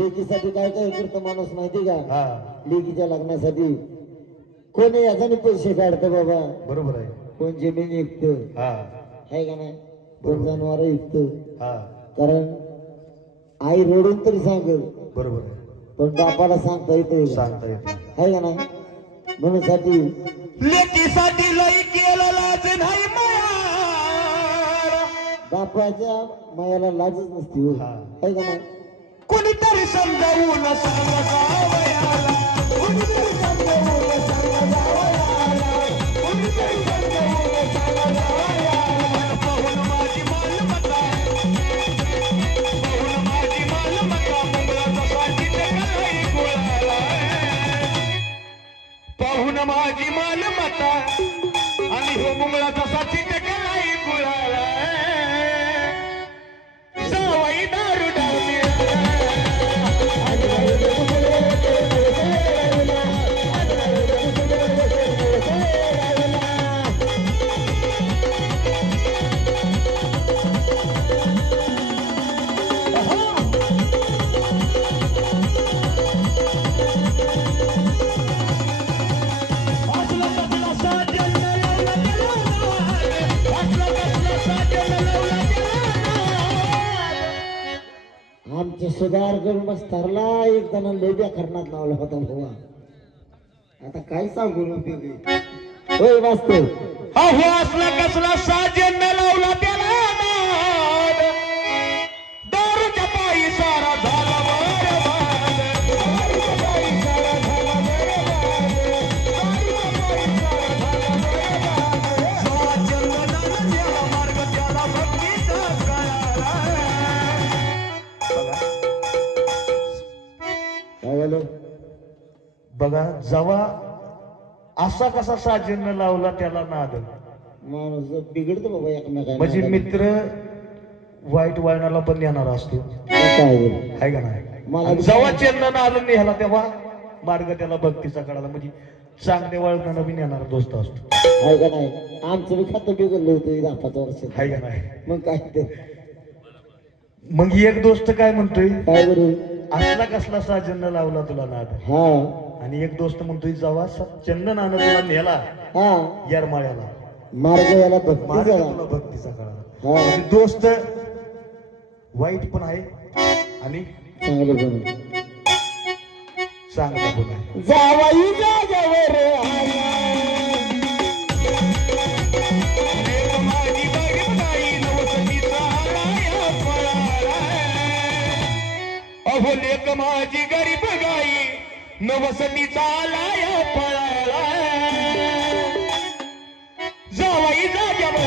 लेकीसाठी काय काय करतो माणूस माहिती का? हा लेकीच्या लग्नासाठी कोणी याच्याने पैसे काढतं बाबा, बरोबर आहे. कोण जमीन विकतं हा आहे का नाही, कोण जनावर विकतं. हा कारण आई रडून तरी सांगेल बरोबर आहे. पण बापाला सांगता येते सांगता येत नाही. आहे का नाही. म्हणून साठी लेकीसाठी लई केलं लाज नाही माया. बापाच्या मायाला लाजच नसते हो. हा. आहे का नाही. कोणीतरी समजावून सांग जावयाला, कोणीतरी समजावून सांग जावयाला, कोणीतरी समजावून सांग जावयाला. पाहून माझी मालमत्ता, पाहून माझी मालमत्ता, मुंबळाचा साठीत काही गोळाला. पाहून माझी मालमत्ता आणि हो मुंबळाचा साठीत काही गोळाला. जावई दारू डावली आमचे सुधार करून बसतारला एक जण लेब्या करण्यात लावला होता भावा. आता काय सांगू उपयोगी होय वाचतो. अहो असला कसला साजन लावला त्याला नाद. दारूच्या पायी सारा झाला बरबाद. दारूच्या पायी सारा झाला बरबाद. दारूच्या पायी सारा झाला बरबाद. साजन त्याला मार्ग त्याला भक्तीचा कळाला. काय झालं बघा जेव्हा असा कसा साजन लावला त्याला नाद. माणूस बिघडतो बाबा एकमेकांना. म्हणजे मित्र वाईट वळणाला पण येणार असतो, काय बोलू? आहे का नाही. मला आणि जेव्हा चेन्नन आलं निघाला तेव्हा मार्ग त्याला भक्तीचा कळाला. म्हणजे चांगले वळणाला बी नेणारा दोस्त असतो, आहे का नाही. आमचं बी खातं बिघडलं होतं 10-5 वर्ष. आहे का नाही. मग काय ते मग एक दोस्त काय म्हणतोय, काय करू. असला कसला साजन लावला तुला नाद. हा आणि एक दोस्त म्हणतोय जेव्हा चंदनानं तुला नेला हा येरमाळ्याला, मार्ग याला मार्ग भक्ती झाला. तुला भक्तीचा कळाला. हा म्हणजे दोस्त वाईट पण आहे आणि चांगलं बनव. चांगला पण आहे. जावाई जागेवर आला. माझी बाई नवसतीचा आलाया पळाला. अहो लेक माझी गरीब गाई नवसतीचा आलाया पळाला. जावाई जागेवर